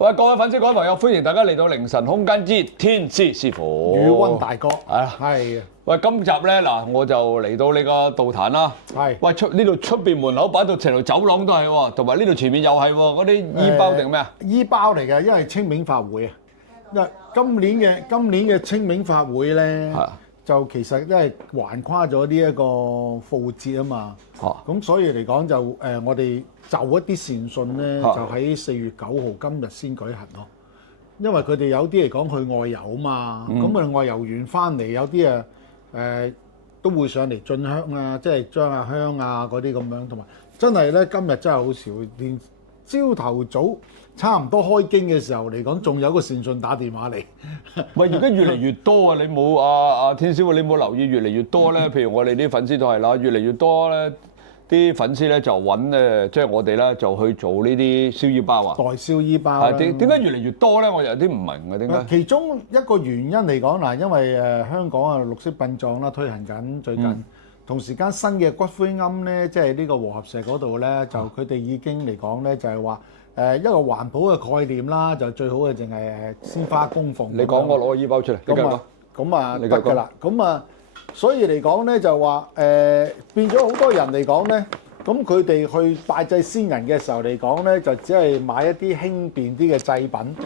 喂，各位粉絲、各位朋友，歡迎大家嚟到凌晨空間之天師師傅。宇溫大哥，係。喂，今集咧嗱，我就嚟到呢個道壇啦。係。喂，呢度出邊門口擺到成條走廊都係喎，同埋呢度前面又係喎，嗰啲衣包定咩啊？衣包嚟嘅，因為清明法會啊。因為今年嘅清明法會咧，就其實都係橫跨咗呢一個復活節啊嘛。咁所以嚟講就我哋就一啲善信咧，就喺4月9號今日先舉行咯。因為佢哋有啲嚟講去外遊啊嘛，咁外遊完翻嚟有啲都會上嚟進香啊，即係將下香啊嗰啲咁樣，同埋真係咧今日真係好少，連朝頭早差唔多開經嘅時候嚟講，仲有個善信打電話嚟。喂，而家越嚟越多啊！你冇阿天師傅，你冇留意越嚟越多咧？譬如我哋啲粉絲都係啦，越嚟越多咧，啲粉絲咧就揾即係我哋咧就去做呢啲燒衣包啊，代燒衣包啦。點解越嚟越多咧？我有啲唔明嘅點解？其中一個原因嚟講嗱，因為香港啊綠色殯葬啦推行緊最近，同時間新嘅骨灰龕咧，即係呢個和合石嗰度咧，就佢哋已經嚟講咧就係話一個環保嘅概念啦，就最好嘅淨係鮮花供奉。你講我攞個衣包出嚟，咁啊得㗎啦，咁啊所以嚟講咧就話變咗好多人嚟講咧。咁佢哋去拜祭先人嘅時候嚟講咧，就只係買一啲輕便啲嘅祭品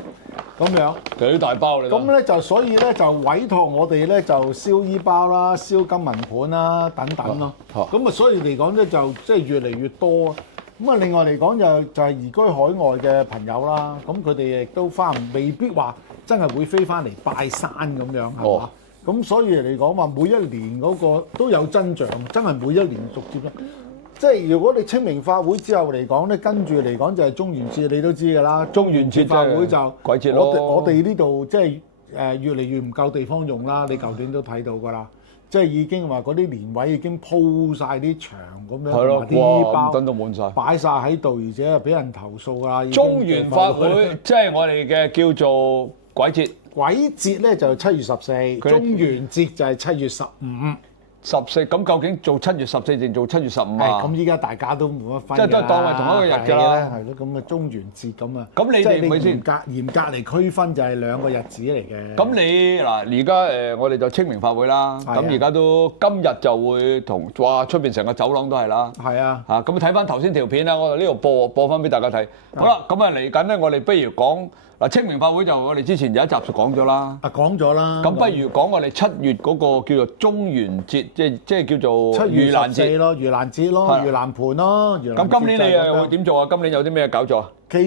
咁樣。幾大包嚟？咁咧就所以咧就委託我哋咧就燒衣包啦、燒金銀盤啦等等咯。咁啊所以嚟講咧就即係越嚟越多。咁啊另外嚟講就係移居海外嘅朋友啦。咁佢哋亦都未必話真係會飛翻嚟拜山咁樣係嘛？咁所以嚟講話每一年嗰個都有增長，真係每一年逐漸。即係如果你清明法會之後嚟講咧，跟住嚟講就係中元節，你都知㗎啦。中元節法會就鬼節咯。我哋呢度即係越嚟越唔夠地方用啦。你舊年都睇到㗎啦，即係已經話嗰啲連位已經鋪晒啲牆咁樣，係咯，啲衣包等到滿晒，擺晒喺度，而且俾人投訴啦。中元法會即係我哋嘅叫做鬼節。鬼節咧就7月14，中元節就係7月15。14咁究竟做7月14定做7月15啊？咁依家大家都冇乜分，即係都係當為同一個日㗎啦。係咯，咁啊中元節咁啊。咁你哋咪先嚴格嚟區分就係兩個日子嚟嘅。咁你嗱而家我哋就清明法會啦。咁而家都今日就會同哇出邊成個走廊都係啦。係啊。嚇咁睇翻頭先條片啦，我哋呢度播翻俾大家睇。好啦，咁啊嚟緊咧，我哋不如講。嗱，清明法會就我哋之前有一集就講咗啦。講咗啦。咁不如講我哋7月嗰個叫做中元節，即係叫做盂蘭節咯，盂蘭節咯，盂蘭盆咯。咁今年你又會點做啊？今年有啲咩搞作啊？其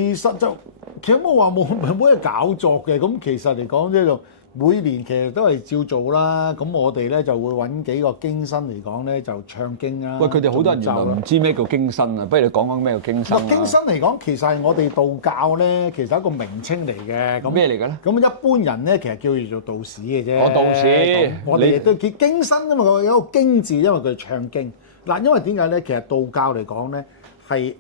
實冇話冇咩搞作嘅，咁其實嚟講即係每年其實都係照做啦。咁我哋咧就會揾幾個經生嚟講咧就唱經啦。喂，佢哋好多人原來唔知咩叫經生啊，不如你講講咩叫經生啊？經生嚟講，其實係我哋道教咧，其實係一個名稱嚟嘅。咁咩嚟嘅咧？咁一般人咧，其實叫做道士嘅啫。道士。我哋亦都叫經生，因為佢有個經字，因為佢唱經。嗱，因為點解咧？其實道教嚟講咧。係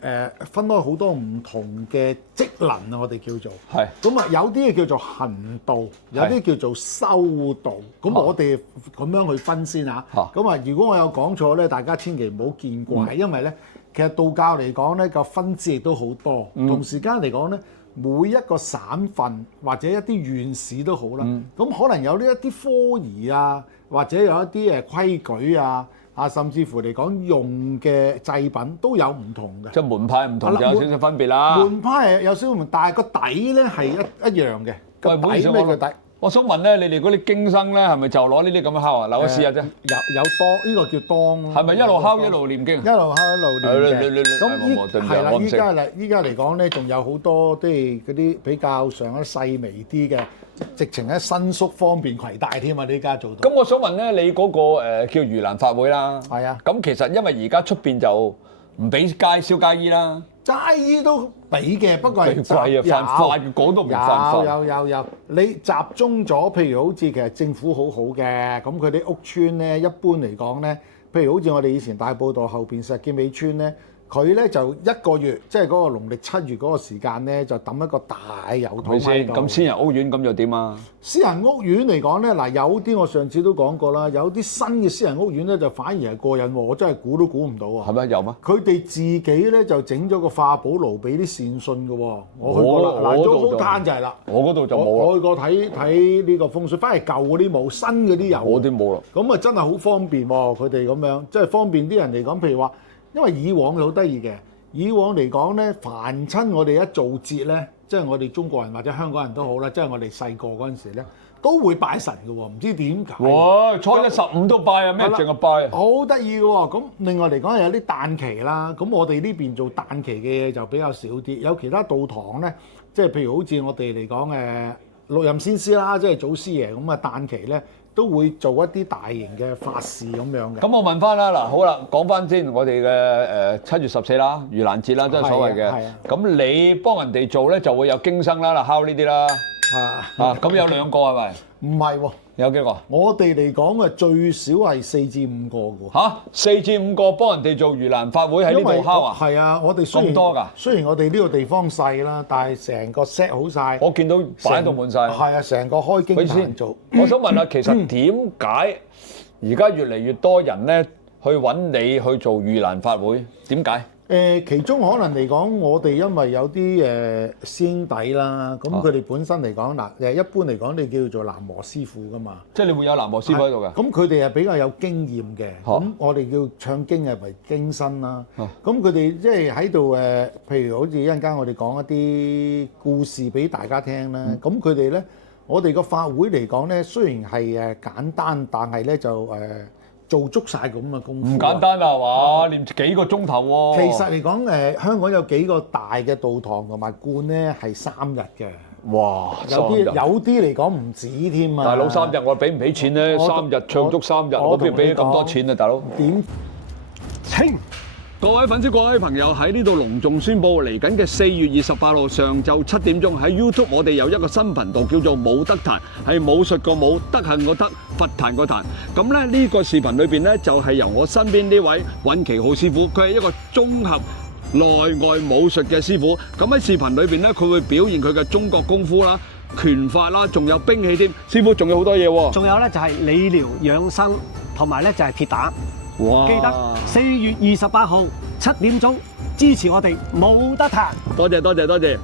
分開好多唔同嘅職能啊！我哋叫做係咁啊，有啲叫做行道，有啲叫做修道。咁我哋咁樣去分先嚇。咁啊，如果我有講錯咧，大家千祈唔好見怪，因為咧，其實道教嚟講咧個分支亦都好多。同時間嚟講咧，每一個省份或者一啲縣市都好啦。咁可能有呢一啲科儀啊，或者有一啲規矩啊。甚至乎嚟講用嘅祭品都有唔同嘅，即係門派唔同就有少少分別啦。門派係有少少唔同，但係個底咧係一樣嘅。個底咩個底？我想問咧，你哋嗰啲經生咧係咪就攞呢啲咁嘅敲啊？嗱，我試下啫。有當呢個叫當。係咪一路敲一路念經？一路敲一路念嘅。咁係啦，依家嚟講咧，仲有好多即係嗰啲比較上一細微啲嘅。直情喺伸縮方便攜帶添啊！呢家做到。咁我想問咧，你嗰個叫盂蘭法會啦。係啊。咁其實因為而家出邊就唔俾燒街衣啦。街衣都俾嘅，不過係貴啊，犯法嘅，講都唔犯法。有，你集中咗，譬如好似其實政府好好嘅，咁佢啲屋邨咧，一般嚟講咧，譬如好似我哋以前大埔道後邊石硤尾村咧。佢咧就一個月，即係嗰個農曆7月嗰個時間咧，就抌一個大油桶喺度。咁私人屋苑咁又點啊？私人屋苑嚟講咧，嗱有啲我上次都講過啦，有啲新嘅私人屋苑咧就反而係過癮喎，我真係估都估唔到啊！係咩？有咩？佢哋自己咧就整咗個化寶爐俾啲善信嘅喎，我去過啦，嗱都好攤就係啦。我嗰度就冇啦。我去過睇呢個風水，反而舊嗰啲冇，新嗰啲有。我啲冇啦。咁啊真係好方便喎，佢哋咁樣即係方便啲人嚟講，譬如話，因為以往好得意嘅。以往嚟講咧，凡親我哋一做節咧，即係我哋中國人或者香港人都好啦，即係我哋細個嗰陣時咧，都會拜神嘅喎，唔知點解。哇！初一15都拜啊，咩淨係拜啊？好得意嘅喎，咁另外嚟講有啲誕期啦，咁我哋呢邊做誕期嘅嘢就比較少啲，有其他道堂咧，即係譬如好似我哋嚟講六壬先師啦，即係祖師爺咁啊誕期咧。都會做一啲大型嘅法事咁樣嘅。咁我問翻啦，嗱好啦，講翻先，我哋嘅7月14啦，盂蘭節啦，即係所謂嘅。咁你幫人哋做咧，就會有經生啦，敲呢啲啦。咁有2個係咪？唔係喎。有幾個？我哋嚟講啊，最少係4至5個嘅喎。4至5個幫人哋做盂蘭法會喺呢度敲啊？係啊，我哋咁多㗎。雖然我哋呢個地方細啦，但係成個 set 好晒。我見到擺到滿晒。係啊，成個開經壇做。我想問下，其實點解而家越嚟越多人咧去揾你去做盂蘭法會？點解？其中可能嚟講，我哋因為有啲師兄弟啦，咁佢哋本身嚟講嗱，一般嚟講，你叫做喃嘸師傅噶嘛。即係你會有喃嘸師傅喺度㗎。咁佢哋係比較有經驗嘅，咁我哋叫唱經係為經生啦。咁佢哋即係喺度譬如好似一陣間我哋講一啲故事俾大家聽啦。咁佢哋咧，我哋個法會嚟講咧，雖然係簡單，但係咧就做足晒咁嘅功夫。唔簡單啊，係嘛？練幾個鐘頭喎。其實嚟講，香港有幾個大嘅道堂同埋觀咧，係3日嘅。哇！有啲嚟講唔止添啊。大佬3日我俾唔起錢咧，3日唱足3日，我邊俾咁多錢啊，大佬？點清？各位粉絲、各位朋友喺呢度隆重宣佈，嚟緊嘅4月28號上晝7點鐘喺 YouTube 我哋有一個新頻道叫做武德壇，係武術個武，德行個德，佛壇個壇。咁咧呢個視頻裏邊咧就係由我身邊呢位尹其浩師傅，佢係一個綜合內外武術嘅師傅。咁喺視頻裏邊咧，佢會表現佢嘅中國功夫啦、拳法啦，仲有兵器添。師傅仲有好多嘢喎。仲有咧就係理療養生，同埋咧就係鐵打。哇！記得4月28號7點鐘支持我哋武德壇。多謝多謝多謝。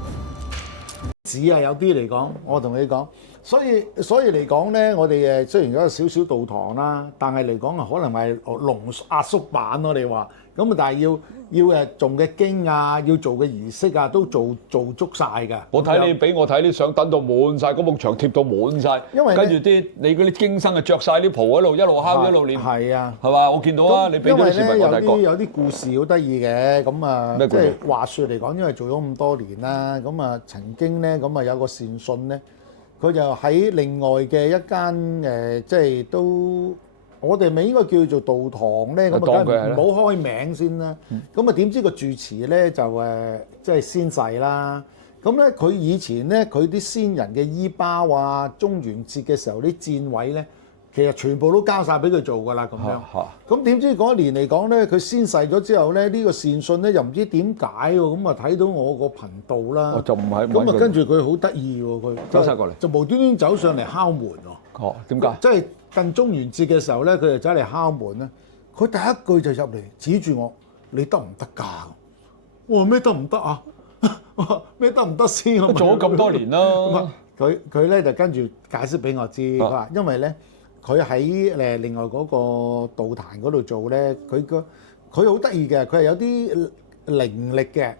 只係有啲嚟講，我同你講，所以嚟講咧，我哋雖然有少少道堂啦，但係嚟講啊，可能係濃壓縮版咯。你話咁啊，但係要做嘅經啊，要做嘅儀式啊，都做足晒㗎。我睇你俾我睇啲相，等到滿晒，嗰幕牆貼到滿晒，因為跟住你嗰啲經生啊，着晒啲袍一路敲一路練。係啊，係嘛？我見到啊，你俾啲視頻我睇過。有啲故事好得意嘅，咁啊，即係話説嚟講，因為做咗咁多年啦，咁啊曾經咧，咁啊有個善信咧，佢就喺另外嘅一間即係都。我哋咪應該叫做道堂咧，咁啊梗係唔好開名先啦。咁啊點知個住持咧就即係先逝啦。咁咧佢以前咧佢啲先人嘅衣包啊，中元節嘅時候啲戰位咧，其實全部都交晒俾佢做㗎啦咁樣。咁點知嗰一年嚟講咧，佢先逝咗之後咧，呢個善信咧又唔知點解喎，咁啊睇到我個頻道啦，就唔係咁啊，跟住佢好得意喎，佢走晒過嚟，就無端端走上嚟敲門喎。哦，點解？即係。近中元節嘅時候咧，佢就走嚟敲門咧。佢第一句就入嚟指住我：你得唔得㗎？我話咩得唔得啊？咩得唔得先？做咗咁多年啦。佢咧就跟住解釋俾我知，佢話因為咧佢喺另外嗰個道壇嗰度做咧，佢好得意嘅，佢係有啲靈力嘅。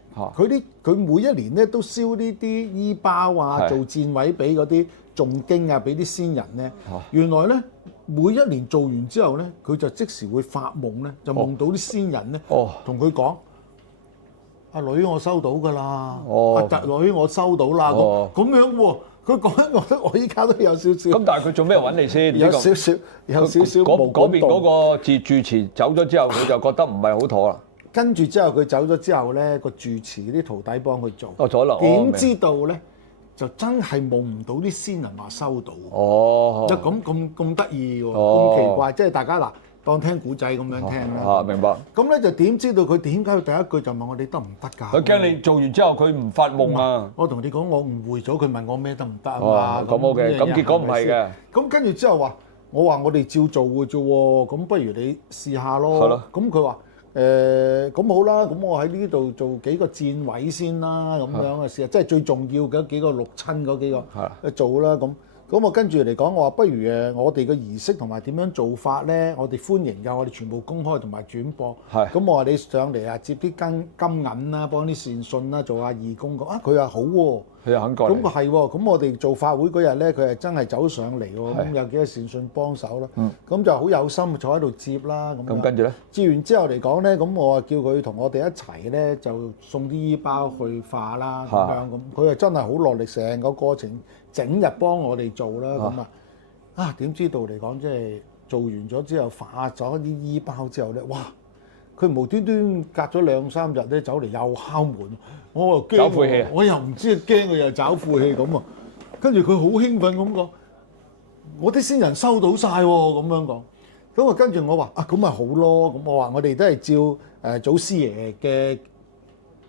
佢每一年咧都燒呢啲衣包啊，做戰位俾嗰啲誦經啊，俾啲先人咧。原來咧。每一年做完之後咧，佢就即時會發夢咧，就夢到啲先人咧，同佢講：阿女我收到㗎啦，阿侄女我收到啦，咁樣喎。佢講得我覺得我依家都有少少。咁但係佢做咩揾你先？有少少嗰邊嗰個住持走咗之後，佢就覺得唔係好妥啦。跟住之後佢走咗之後咧，個住持啲徒弟幫佢做。咗啦。點知道咧？就真係夢唔到啲先人話收到，即係咁得意喎，咁奇怪，即係大家嗱，當聽古仔咁樣聽啦。明白。咁咧就點知道佢點解佢第一句就問我哋得唔得㗎？佢驚你做完之後佢唔發夢啊！我同你講，我誤會咗佢問我咩得唔得啊嘛。咁 OK，咁結果唔係嘅。咁跟住之後話，我話我哋照做嘅啫喎，咁不如你試下咯。係咯。咁佢話咁好啦，咁我喺呢度做幾個戰位先啦，咁樣嘅試下，即係最重要嘅幾個六親嗰幾個做啦咁。咁我跟住嚟講，我話不如我哋嘅儀式同埋點樣做法咧，我哋歡迎㗎，我哋全部公開同埋轉播。咁我話你上嚟啊，接啲金銀啦，幫啲善信啦，做下義工。佢話好喎，佢又肯過嚟。咁係喎，咁我哋做法會嗰日咧，佢係真係走上嚟喎，咁有幾個善信幫手啦。咁就好有心坐喺度接啦。咁跟住咧？接完之後嚟講咧，咁我叫佢同我哋一齊咧，就送啲衣包去化啦。咁樣咁，佢係真係好落力，成個過程。整日幫我哋做啦，咁點知道嚟講，即係做完咗之後化咗啲衣包之後咧，哇！佢無端端隔咗2-3日咧走嚟又敲門，我又驚，找晦氣，我又唔知驚佢又找晦氣咁啊！跟住佢好興奮咁講，我啲先人收到晒喎，咁樣講。咁啊跟住我話咁咪好咯，咁我話我哋都係照祖師爺嘅，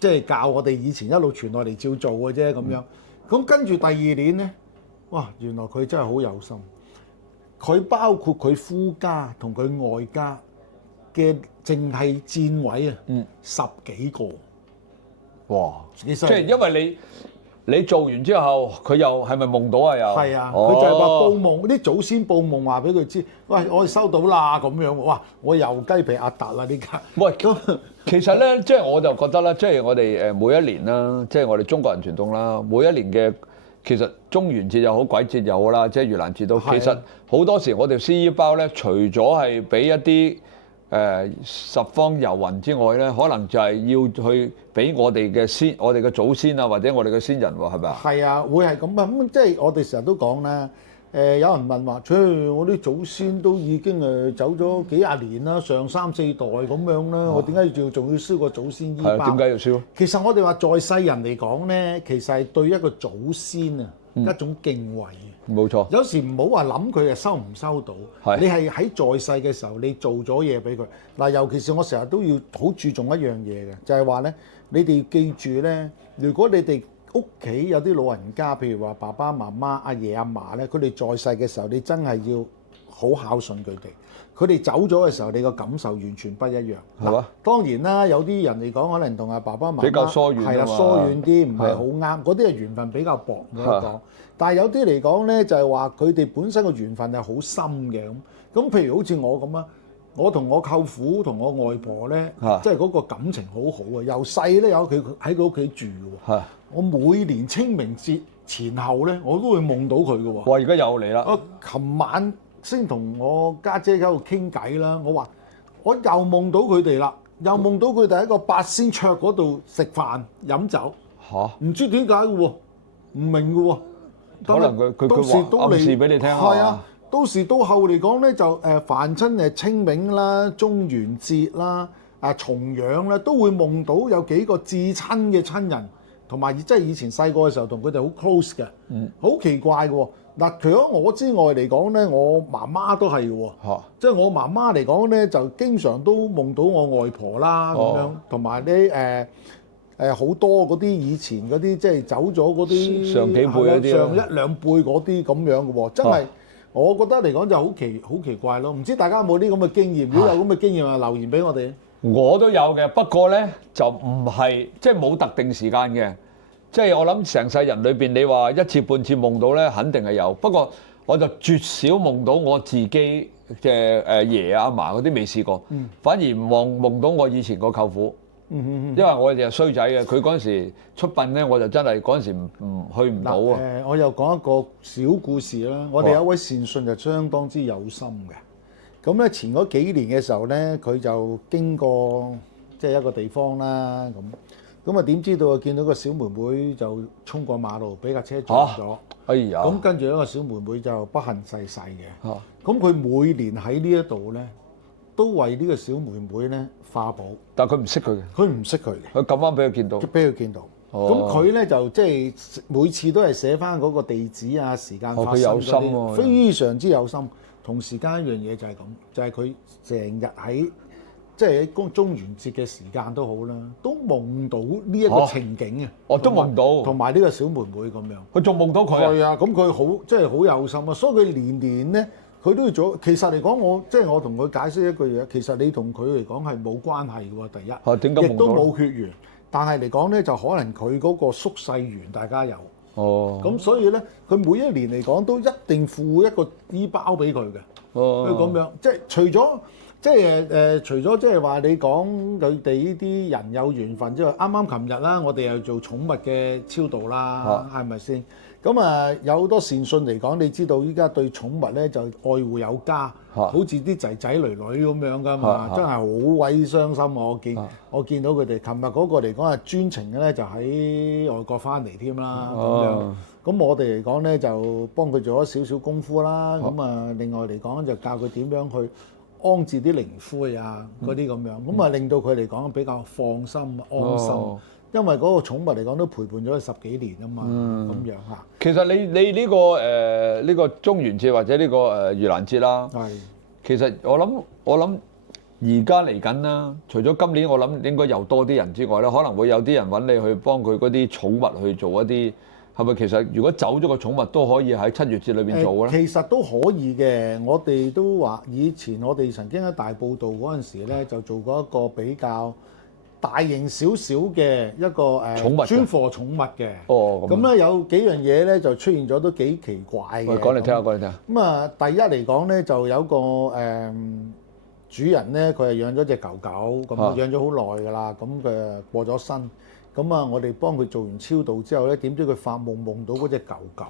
即係教我哋以前一路傳落嚟照做嘅啫，咁樣。咁跟住第二年咧，哇！原來佢真係好有心，佢包括佢夫家同佢外家嘅，淨係戰位啊，10幾個。哇！即係因為你做完之後，佢又係咪夢到啊？又係啊！佢就係話報夢，啲祖先報夢話俾佢知，喂，我哋收到啦咁樣。哇！我又雞皮疙瘩啦呢家。喂，咁其實咧，即係我就覺得咧，即係我哋每一年啦，即係我哋中國人傳統啦，每一年嘅其實中元節又好，鬼節又好啦，即係盂蘭節都，其實好多時我哋燒衣包咧，除咗係俾一啲十方遊魂之外咧，可能就係要去俾我哋嘅祖先啊，或者我哋嘅先人喎，係咪啊？係啊，會係咁啊！咁即係我哋成日都講啦。有人問話，我啲祖先都已經走咗幾廿年啦，上3、4代咁樣啦，我點解仲要燒個祖先衣包？點解要燒？其實我哋話在世人嚟講咧，其實係對一個祖先啊一種敬畏。冇錯。有時唔好話諗佢係收唔收到，你係喺在世嘅時候，你做咗嘢俾佢嗱。尤其是我成日都要好注重一樣嘢嘅，就係話咧，你哋記住咧，如果你哋屋企有啲老人家，譬如話爸爸媽媽、阿爺阿嫲咧，佢哋在世嘅時候，你真係要好孝順佢哋。佢哋走咗嘅時候，你個感受完全不一樣。係嘛？當然啦，有啲人嚟講，可能同阿爸爸媽媽比較疏遠，係啦，疏遠啲，唔係好啱。嗰啲係緣分比較薄，我講。但係有啲嚟講咧，就係話佢哋本身個緣分係好深嘅咁。咁譬如好似我咁啊，我同我舅父同我外婆咧，即係嗰個感情好好啊。由細咧有佢喺佢屋企住喎。我每年清明節前後咧，我都會夢到佢嘅喎。哇！而家又嚟啦！我琴晚先同我家姐喺度傾偈啦，我話我又夢到佢哋啦，又夢到佢哋喺個八仙桌嗰度食飯飲酒。唔知點解嘅喎，唔明嘅喎。可能佢暗示俾你聽啊。係啊，到時到後嚟講咧，就凡親清明啦、中元節啦、重陽啦，都會夢到有幾個至親嘅親人。同埋即係以前細個嘅時候同佢哋好 close 嘅，好奇怪嘅喎。嗱，除咗我之外嚟講咧，我媽媽都係嘅喎。即係我媽媽嚟講咧，就經常都夢到我外婆啦咁樣，同埋啲好多嗰啲以前嗰啲即係走咗嗰啲上幾輩嗰啲，上1、2輩嗰啲咁樣嘅喎。真係我覺得嚟講就好奇怪咯。唔知大家有冇啲咁嘅經驗？如果有咁嘅經驗啊，留言俾我哋。我都有嘅，不過咧就唔係即係冇特定時間嘅，即係我諗成世人裏邊，你話一次半次夢到咧，肯定係有。不過我就絕少夢到我自己嘅爺阿嫲嗰啲未試過，反而夢到我以前個舅父，因為我哋係衰仔嘅，佢嗰陣時出殯咧，我就真係嗰陣時唔去唔到啊。我又講一個小故事啦。我哋有一位善信就相當之有心嘅。咁咧前嗰幾年嘅時候咧，佢就經過即係一個地方啦，咁啊點知道見到個小妹妹就衝過馬路，俾架車撞咗。哎呀！咁跟住一個小妹妹就不幸逝世嘅。咁佢每年喺呢一度咧，都為呢個小妹妹咧化寶。但係佢唔識佢嘅。佢唔識佢嘅。佢咁啱俾佢見到。俾佢見到。咁佢咧就即係每次都係寫翻嗰個地址啊、時間發生嗰啲，非常之有心。同時間一樣嘢就係咁，就係佢成日喺即係喺中元節嘅時間都好啦，都夢到呢一個情景啊！都夢到，同埋呢個小妹妹咁樣，佢仲夢到佢啊！係啊，咁佢好即係好有心啊，所以佢年年咧佢都要做。其實嚟講，我同佢解釋一句嘢，其實你同佢嚟講係冇關係嘅喎。第一，點解亦都冇血緣，但係嚟講咧就可能佢嗰個宿世緣大家有。哦，咁所以咧，佢每一年嚟講都一定付一個衣包俾佢嘅。哦，佢咁樣，即係除咗除咗即係話你講佢哋呢啲人有緣分之外，啱啱琴日啦，我哋又做寵物嘅超度啦，係咪先？咁啊有好多善信嚟講，你知道依家對寵物咧就愛護有加，好似啲仔仔女女咁樣噶嘛，真係好鬼傷心。我見到佢哋琴日嗰個嚟講係專程嘅咧，就喺外國翻嚟添啦咁樣。咁我哋嚟講咧就幫佢做咗少少功夫啦。咁啊另外嚟講就教佢點樣去安置啲靈灰啊嗰啲咁樣，咁啊令到佢嚟講比較放心安心。因為嗰個寵物嚟講都陪伴咗佢10幾年啊嘛，咁樣嚇。其實你呢個中元節或者呢個盂蘭節啦，其實我諗而家嚟緊啦，除咗今年我諗應該又多啲人之外咧，可能會有啲人揾你去幫佢嗰啲寵物去做一啲，係咪其實如果走咗個寵物都可以喺7月節裏邊做嘅咧？其實都可以嘅，我哋都話以前我哋曾經喺大埔道嗰陣時咧，就做過一個比較大型少少嘅一個寵物專貨寵物嘅。哦，咁咧有幾樣嘢咧就出現咗都幾奇怪嘅。講嚟聽下，講嚟聽下。咁啊，第一嚟講咧就有個主人咧，佢係養咗隻狗狗，咁養咗好耐㗎啦，咁佢過咗身。咁啊，我哋幫佢做完超度之後咧，點知佢發夢夢到嗰隻狗狗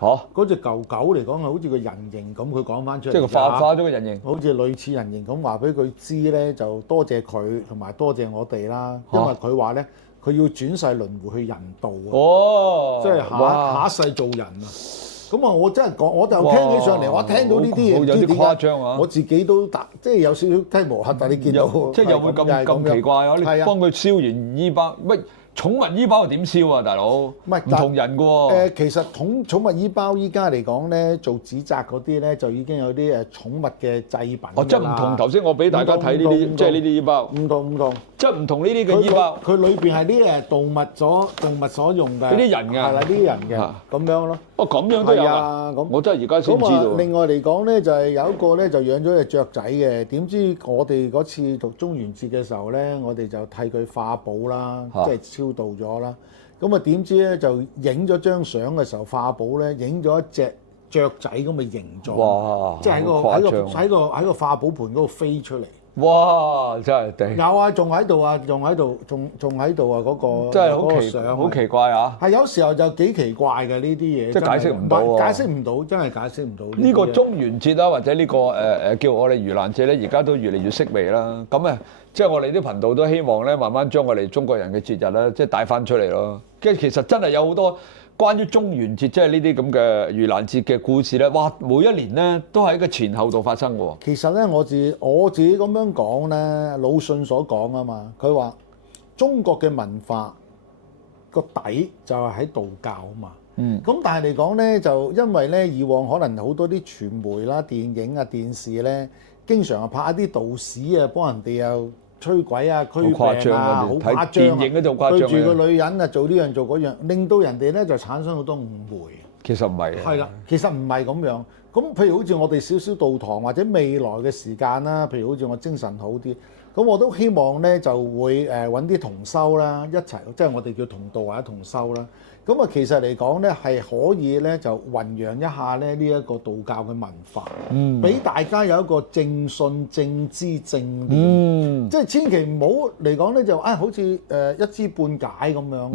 喎。嗰隻狗狗嚟講係好似個人形咁，佢講翻出嚟。即係佢化咗個人形。好似類似人形咁話俾佢知咧，就多謝佢同埋多謝我哋啦。因為佢話咧，佢要轉世輪迴去人道啊。哦，即係下一世做人啊。咁啊，我真係講，我就聽起上嚟，我聽到呢啲嘢，有啲誇張啊！我自己都即係有少少雞毛黑，但係你見到即係又會咁奇怪啊！你幫佢燒完衣包，乜寵物衣包又點燒啊，大佬？唔同人㗎喎。其實寵物衣包依家嚟講咧，做紙紮嗰啲咧，就已經有啲寵物嘅製品。哦，即係唔同頭先我俾大家睇呢啲，即係呢啲衣包。唔同，即係唔同呢啲嘅衣包。佢裏邊係啲動物所用嘅。呢啲人嘅。係啦，呢啲人嘅咁樣咯。哦，咁樣都有啊！咁我真係而家先知道。另外嚟講咧，就係有一個咧就養咗隻雀仔嘅，點知我哋嗰次讀中元節嘅時候咧，我哋就替佢化寶啦，即係超度咗啦。咁啊點知咧就影咗張相嘅時候化寶咧，影咗一隻雀仔咁嘅形狀，哇！即係喺個化寶盤嗰度飛出嚟。哇！真係頂。有啊，仲喺度啊，仲喺度啊，嗰個真係好奇怪啊！係有時候就幾奇怪嘅呢啲嘢，即係解釋唔到喎。解釋唔到，真係解釋唔到。呢個中元節啦，或者呢個叫我哋盂蘭節咧，而家都越嚟越式微啦。咁啊，即係我哋啲頻道都希望咧，慢慢將我哋中國人嘅節日咧，即係帶翻出嚟咯。跟住其實真係有好多關於中元節，即係呢啲咁嘅盂蘭節嘅故事咧，哇！每一年咧都喺個前後度發生嘅喎。其實咧，我自己咁樣講咧，魯迅所講啊嘛，佢話中國嘅文化個底就係喺道教啊嘛。咁但係嚟講咧，就因為咧以往可能好多啲傳媒啦、電影啊、電視咧，經常係拍一啲道士啊，幫人哋又驅鬼啊、驅病啊，好誇張啊！電影嗰度誇張，對住個女人啊，做呢樣做嗰樣，令到人哋咧就產生好多誤會。其實唔係。係啦，其實唔係咁樣。咁譬如好似我哋少少道堂或者未來嘅時間啦，譬如好似我精神好啲，咁我都希望咧就會揾啲同修啦，一齊即係我哋叫同道或者同修啦。咁啊，其實嚟講咧係可以咧就弘揚一下咧呢一個道教嘅文化，俾大家有一個正信、正知、正念，即係千祈唔好嚟講咧就好似一知半解咁樣。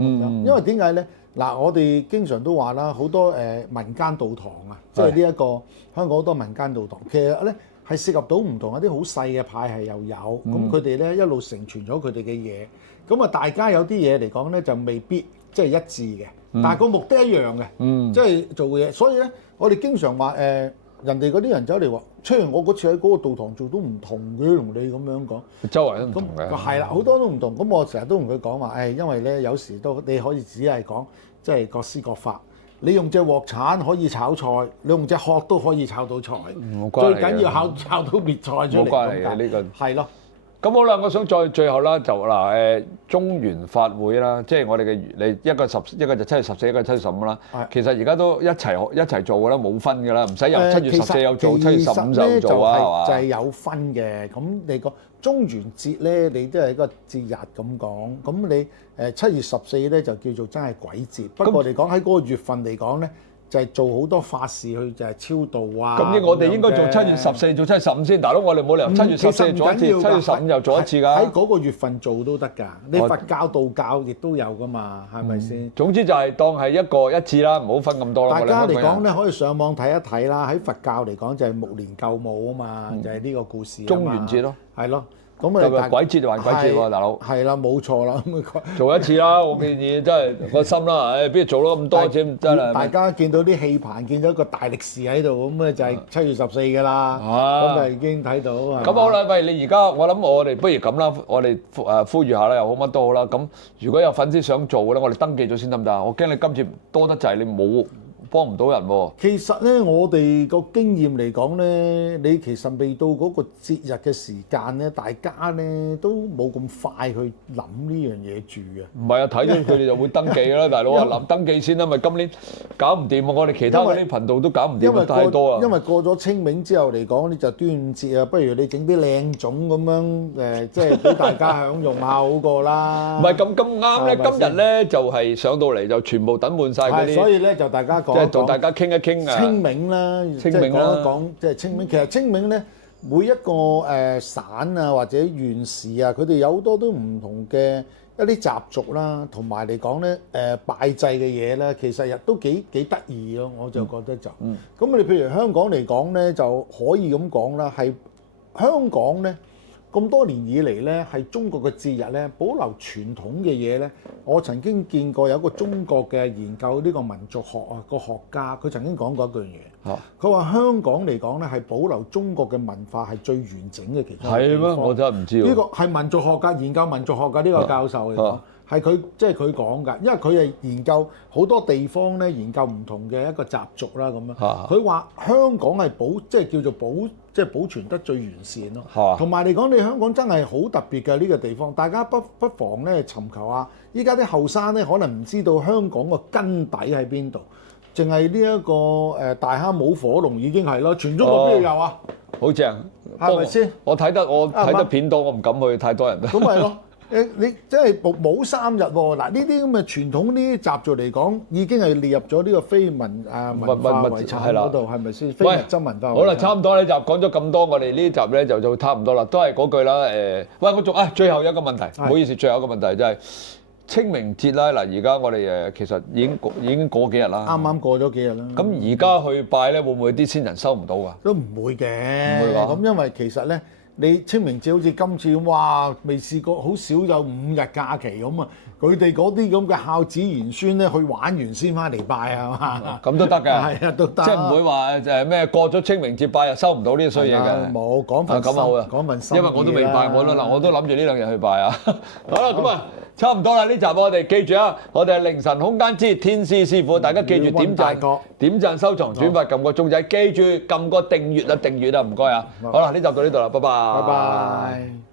因為點解咧？嗱，我哋經常都話啦，好多民間道堂啊，即係呢一個香港好多民間道堂，其實咧係涉及到唔同一啲好細嘅派系又有，咁佢哋咧一路承傳咗佢哋嘅嘢，咁啊大家有啲嘢嚟講咧就未必即係一致嘅，但係個目的一樣嘅，即係做嘢。所以咧，我哋經常話人哋嗰啲人走嚟話，雖然我嗰次喺嗰個道堂做都唔同嘅，同你咁樣講，周圍都唔同嘅。係啦，好多都唔同。咁我成日都同佢講話，因為咧有時都你可以只係講即係各施各法，你用隻鑊鏟可以炒菜，你用隻殼都可以炒到菜。最緊要炒到滅菜出嚟。冇關係嘅呢個。係咯。咁好啦，我想再最後啦，就嗱中原法會啦，即係我哋嘅你一個就7月14，一個7月15啦。其實而家都一齊做㗎啦，冇分㗎啦，唔使由7月14又做，7月15就做啊，係嘛？就係有分嘅。咁你個中元節咧，你都係一個節日咁講。咁你7月14咧就叫做真係鬼節。不過嚟講喺嗰個月份嚟講咧，就係做好多法事去就係超度啊。咁我哋應該做7月14，做7月15先。大佬，我哋冇理由7月14做一次，7月15又做一次㗎。喺嗰個月份做都得㗎。你佛教、道教亦都有㗎嘛，係咪先？總之就係當係一次啦，唔好分咁多啦。大家嚟講咧，可以上網睇一睇啦。喺佛教嚟講就係目連救母啊嘛，就係呢個故事。中元節咯，係咯。咁啊，鬼節就還鬼節喎，大佬。係啦，冇錯啦。做一次啦，我建議真係個心啦，邊度做咗咁多錢真係。大家見到啲戲棚，見到一個大力士喺度，咁咧就係7月14㗎啦。咁就已經睇到。咁好啦，喂，你而家我諗我哋不如咁啦，我哋呼籲下啦，又好乜都好啦。咁如果有粉絲想做嘅咧，我哋登記咗先得唔得啊？我驚你今次多得滯，你冇。幫唔到人喎。其實咧，我哋個經驗嚟講咧，你其實未到嗰個節日嘅時間咧，大家咧都冇咁快去諗呢樣嘢住嘅。唔係啊，睇咗佢哋就會登記㗎啦，大佬啊，諗登記先啦，咪今年搞唔掂啊！我哋其他嗰啲頻道都搞唔掂啊，太多啊。因為過咗清明之後嚟講，呢就端午節啊，不如你整啲靚粽咁樣即係俾大家享用下好過啦。唔係咁啱咧，今日咧就係上到嚟就全部等滿曬嗰啲。所以咧就大家講。同大家傾一傾啊！清明啦，即係講一講，即係清明。其實清明咧，每一個省啊或者縣市啊，佢哋有好多都唔同嘅一啲習俗啦，同埋嚟講咧拜祭嘅嘢咧，其實亦都幾得意咯。我就覺得就，咁你譬如香港嚟講咧，就可以咁講啦，係香港咧。咁多年以嚟咧，係中國嘅節日咧，保留傳統嘅嘢咧。我曾經見過有一個中國嘅研究呢個民族學啊個學家，佢曾經講過一句嘢。佢話香港嚟講咧，係保留中國嘅文化係最完整嘅其中一個地方。係咩？我真係唔知喎。呢個係民族學家研究民族學嘅呢個教授嚟講，係佢即係佢講㗎，因為佢係研究好多地方咧，研究唔同嘅一個習俗啦咁樣。佢話香港係即係叫做保存得最完善咯。同埋嚟講，你香港真係好特別嘅呢個地方，大家不妨咧尋求下。依家啲後生咧可能唔知道香港個根底喺邊度，淨係呢一個大坑舞火龍已經係咯，全中國邊度有啊？好正，係咪先？我睇得片多，我唔敢去，太多人啦。咁咪咯。你即係冇3日喎，嗱呢啲咁嘅傳統呢啲習俗嚟講，已經係列入咗呢個非文化遺產嗰度，係咪先？非物質文化遺產。好啦，差唔多呢集講咗咁多，我哋呢集咧就差唔多啦，都係嗰句啦。喂，我最後一個問題，唔好意思，最後一個問題就係清明節啦。嗱，而家我哋其實已經過幾日啦。啱過咗幾日啦。咁而家去拜咧，會唔會啲先人收唔到㗎？都唔會嘅。唔會話。咁因為其實咧。你清明節好似今次哇，未試過，好少有5日假期咁啊！佢哋嗰啲咁嘅孝子賢孫咧，去玩完先翻嚟拜啊嘛。咁都得㗎。係啊，都得。即係唔會話咩過咗清明節拜又收唔到呢啲衰嘢嘅。冇講份心。咁好啊，講份心。因為我都未拜，我都諗住呢2日去拜啊。好啦，咁啊，差唔多啦。呢集我哋記住啊，我哋係凌晨空間之天師師傅，大家記住點讚、收藏、轉發、撳個鐘仔，記住撳個訂閱啊，唔該啊。好啦，呢集到呢度啦，拜拜。拜拜。